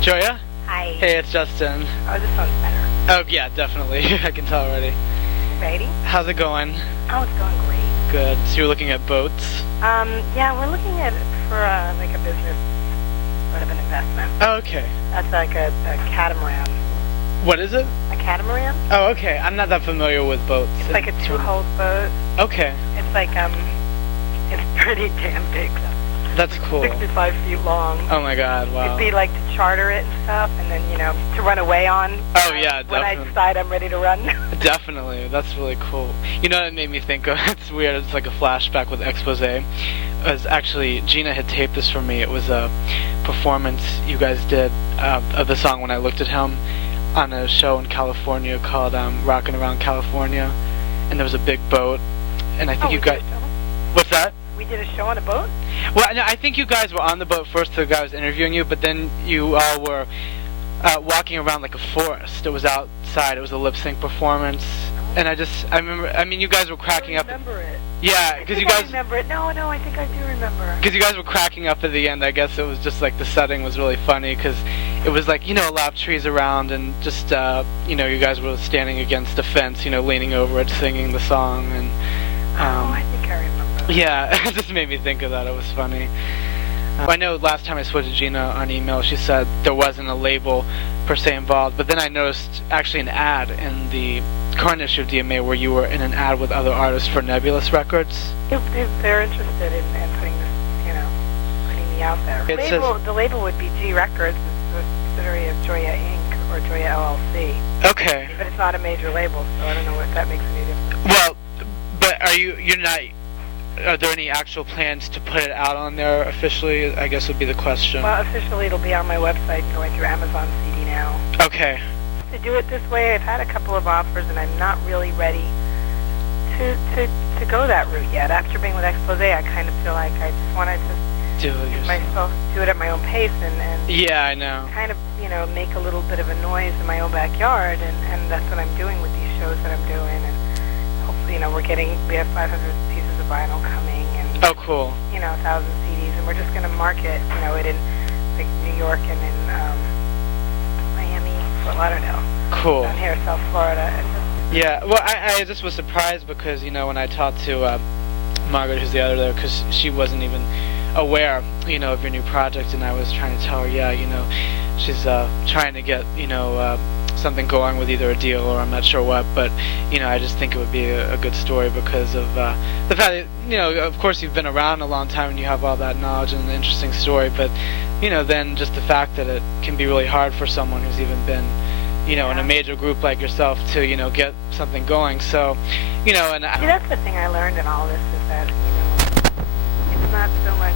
Gioia? Hi. Hey, it's Justin. Oh, this sounds better. Oh, yeah, definitely. I can tell already. Ready? How's it going? Oh, it's going great. Good. So you're looking at boats? Yeah, we're looking at it for like a business sort of an investment. Oh, okay. That's like a catamaran. What is it? A catamaran? Oh, okay. I'm not that familiar with boats. It's like a two-hulled boat. Okay. It's like, it's pretty damn big. That's cool. 65 feet long. Oh my god, wow. It'd be like to charter it and stuff, and then, to run away on. Oh, yeah, definitely. When I decide I'm ready to run. Definitely. That's really cool. You know what it made me think of? It's weird. It's like a flashback with Expose. It was actually, Jeanette had taped this for me. It was a performance you guys did of the song When I Looked at Him on a show in California called Rockin' Around California. And there was a big boat. And I think you guys... What's that? We did a show on a boat? Well, no, I think you guys were on the boat first, the guy was interviewing you, but then you all were walking around like a forest. It was outside. It was a lip-sync performance. And I remember, you guys were cracking up. I remember it. Yeah, because you guys... I remember it. No, I think I do remember. Because you guys were cracking up at the end. I guess it was just like the setting was really funny because it was like, a lot of trees around and just, you guys were standing against a fence, leaning over it, singing the song. And I think I remember. Yeah, it just made me think of that. It was funny. I know last time I spoke to Gina on email, she said there wasn't a label per se involved, but then I noticed actually an ad in the current issue of DMA where you were in an ad with other artists for Nebulous Records. If they're interested in putting this, putting me out there. The label would be G Records, it's a subsidiary of Gioia Inc. or Gioia LLC. Okay. But it's not a major label, so I don't know if that makes any difference. Well, but are there any actual plans to put it out on there officially, I guess would be the question. Well, officially it'll be on my website going through Amazon CD now. Okay. To do it this way, I've had a couple of offers and I'm not really ready to go that route yet. After being with Expose, I kind of feel like I just want to do it at my own pace and yeah, I know. Kind of, make a little bit of a noise in my own backyard and that's what I'm doing with these shows that I'm doing and hopefully, we have 500 pieces of vinyl coming and oh, cool. 1,000 CDs and we're just going to market, it in like New York and in Miami, Fort Lauderdale. Cool. Down here, South Florida. And yeah, well, I just was surprised because, when I talked to Margaret, who's the editor there, because she wasn't even aware, of your new project, and I was trying to tell her, she's trying to get, something going with either a deal or I'm not sure what, but, I just think it would be a good story because of the fact that, of course you've been around a long time and you have all that knowledge and an interesting story, but, then just the fact that it can be really hard for someone who's even been, in a major group like yourself to, get something going, so, and... See, that's the thing I learned in all this is that, it's not so much,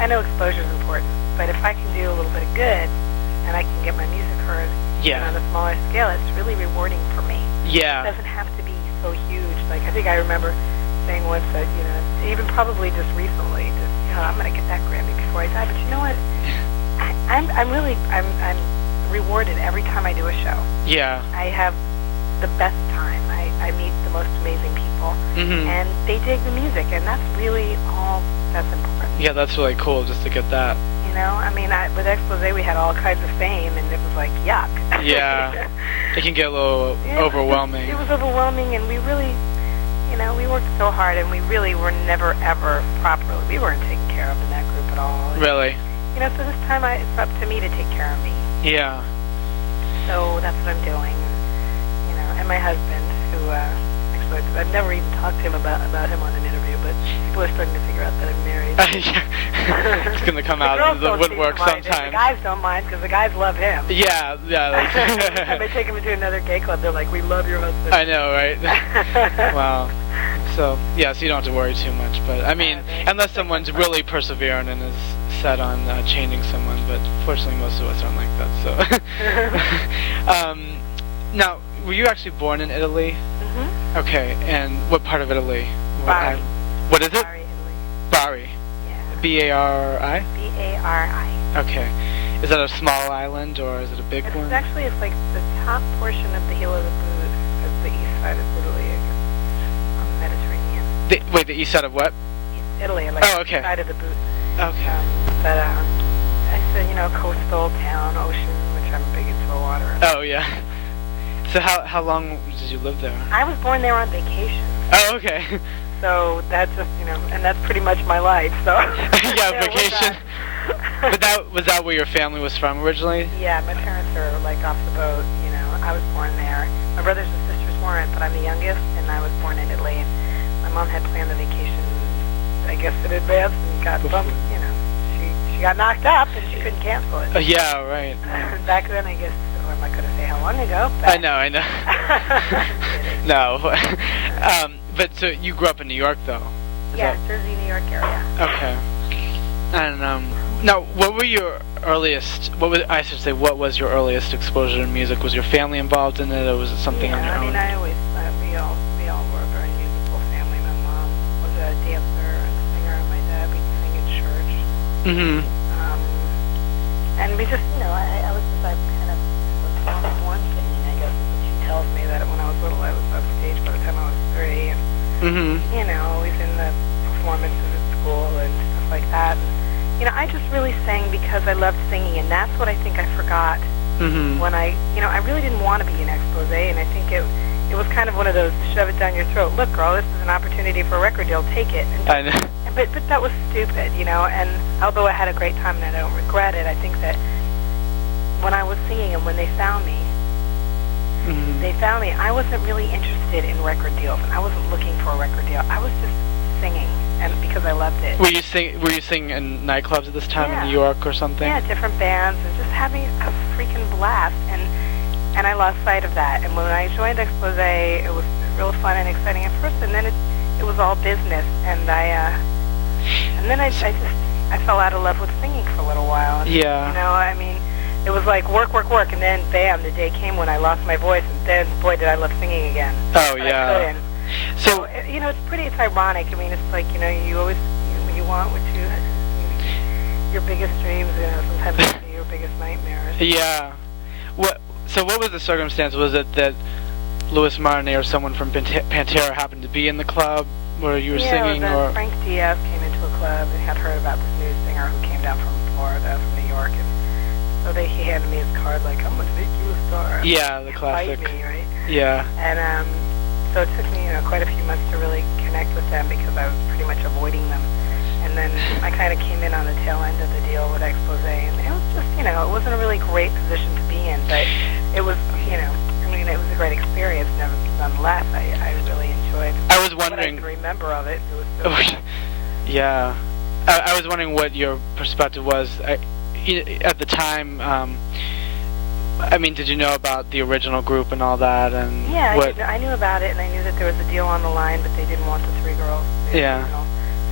I know exposure is important, but if I can do a little bit of good and I can get my music heard, yeah. On a smaller scale, it's really rewarding for me. Yeah. It doesn't have to be so huge. Like, I think I remember saying once that, even probably just recently, I'm going to get that Grammy before I die. But you know what? I'm rewarded every time I do a show. Yeah. I have the best time. I meet the most amazing people. Mm-hmm. And they dig the music, and that's really all that's important. Yeah, that's really cool just to get that. With Expose, we had all kinds of fame, and it was like, yuck. Yeah, it can get a little overwhelming. It was overwhelming, and we really, we worked so hard, and we really were never, ever properly, we weren't taken care of in that group at all. Really? So this time it's up to me to take care of me. Yeah. So that's what I'm doing. And my husband, who, actually, I've never even talked to him about him on an interview, but people are starting to figure out that I'm married. It's going to come out of the woodwork sometime. The guys don't mind because the guys love him. Yeah. They take him into another gay club. They're like, we love your husband. I know, right? Wow. So you don't have to worry too much. But, unless someone's really persevering and is set on changing someone. But fortunately, most of us aren't like that. So, now, were you actually born in Italy? Mm-hmm. Okay, and what part of Italy? Bari. What is it? Bari, Italy. Bari. Yeah. B-A-R-I? B-A-R-I. Okay. Is that a small island, or is it a big one? Actually, it's like the top portion of the heel of the boot, of the east side of Italy, I guess, on the Mediterranean. The east side of what? Italy, like okay. the side of the boot. Okay. But it's a, coastal town, ocean I'm big into the water. Oh, yeah. So how long did you live there? I was born there on vacation. Oh, okay. So that's just, and that's pretty much my life, so. Yeah, vacation. But was that where your family was from originally? Yeah, my parents are, off the boat, I was born there. My brothers and sisters weren't, but I'm the youngest, and I was born in Italy. And my mom had planned the vacation, I guess, in advance, and got bumped, she got knocked up, and she couldn't cancel it. Yeah, right. Back then, I guess, I'm not going to say how long ago. I know. No. But so you grew up in New York, though? Yeah, Jersey, New York area. Okay. And now, what were your earliest? What was your earliest exposure to music? Was your family involved in it, or was it something on your own? I always thought we all were a very musical family. My mom was a dancer and a singer, and my dad would sing in church. Mm-hmm. And we just, I kind of was born singing. I guess is what she tells me, that when I was little, I was on stage by the time I was 3, and always in the performances at school and stuff like that. And, I just really sang because I loved singing, and that's what I think I forgot when I really didn't want to be an expose, and I think it was kind of one of those shove it down your throat. Look, girl, this is an opportunity for a record deal. Take it. And I know. But that was stupid, and although I had a great time and I don't regret it, I think that when I was singing and when they found me, I wasn't really interested in record deals, and I wasn't looking for a record deal. I was just singing, and because I loved it. Were you singing in nightclubs at this time in New York or something? Yeah, different bands, and just having a freaking blast, and I lost sight of that. And when I joined Expose, it was real fun and exciting at first, and then it was all business, and then I fell out of love with singing for a little while. And, it was like work, and then bam, the day came when I lost my voice, and then boy, did I love singing again. Oh, but yeah. I couldn't. So it's ironic. I mean, it's like you always you want what your biggest dreams. Sometimes it's your biggest nightmares. Yeah. So what was the circumstance? Was it that Louis Martinet or someone from Pantera happened to be in the club where you were singing, or Frank Diaz came into a club and had heard about this new singer who came down from Florida, from New York, and so he handed me his card like, I'm going to make you a star. Yeah, the classic. Invite me, right? Yeah. And so it took me, quite a few months to really connect with them because I was pretty much avoiding them. And then I kind of came in on the tail end of the deal with Expose, and it was just, it wasn't a really great position to be in, but it was, it was a great experience. Nonetheless, I really enjoyed. I was wondering. What I can remember of it. It was so yeah. I was wondering what your perspective was at the time. Did you know about the original group and all that? And yeah, I knew about it, and I knew that there was a deal on the line, but they didn't want the 3 girls. Yeah.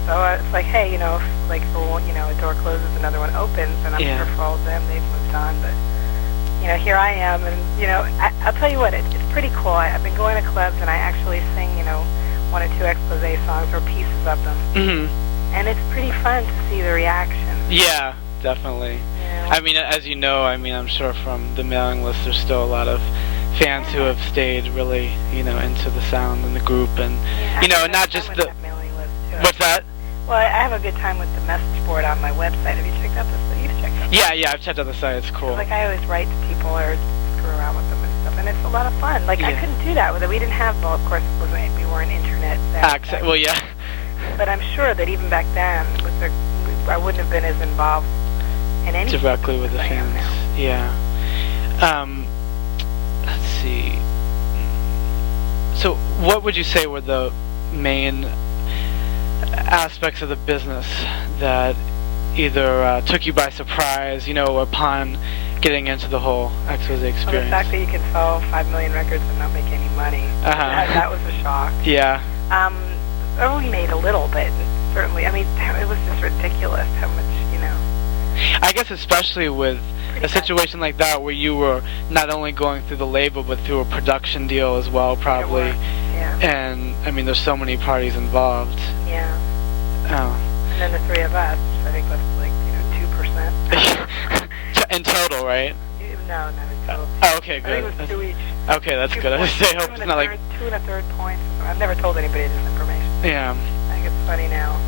So it's like, hey, if a door closes, another one opens, and I'm sure for all of them, they've moved on. But here I am, and I'll tell you what, it's pretty cool. I've been going to clubs, and I actually sing, 1 or 2 Expose songs or pieces of them, and it's pretty fun to see the reaction. Yeah, definitely. As you know, I'm sure from the mailing list, there's still a lot of fans who have stayed really, into the sound and the group, and and not just the mailing list too. What's that? Well, I have a good time with the message board on my website. Have you checked out the? You've checked out. Yeah, I've checked out the site. It's cool. I always write to people or screw around with them and stuff, and it's a lot of fun. I couldn't do that with it. We didn't have, well, of course, we weren't internet. Well, yeah. But I'm sure that even back then, I wouldn't have been as involved in anything directly with the fans. Yeah. Let's see. So, what would you say were the main aspects of the business that either took you by surprise, upon getting into the whole Expose experience? Well, the fact that you can sell 5 million records and not make any money, that was a shock. Yeah. We made a little bit, certainly. It was just ridiculous how much, I guess especially with a situation like that where you were not only going through the label but through a production deal as well, probably. Yeah. And there's so many parties involved. Yeah. Oh. And then the 3 of us, I think that's 2%. In total, right? No, not in total. Oh, okay, good. I think it was 2 each. Okay, that's good. I hope it's not like 2 1/3 points. I've never told anybody this information. Yeah. I think it's funny now.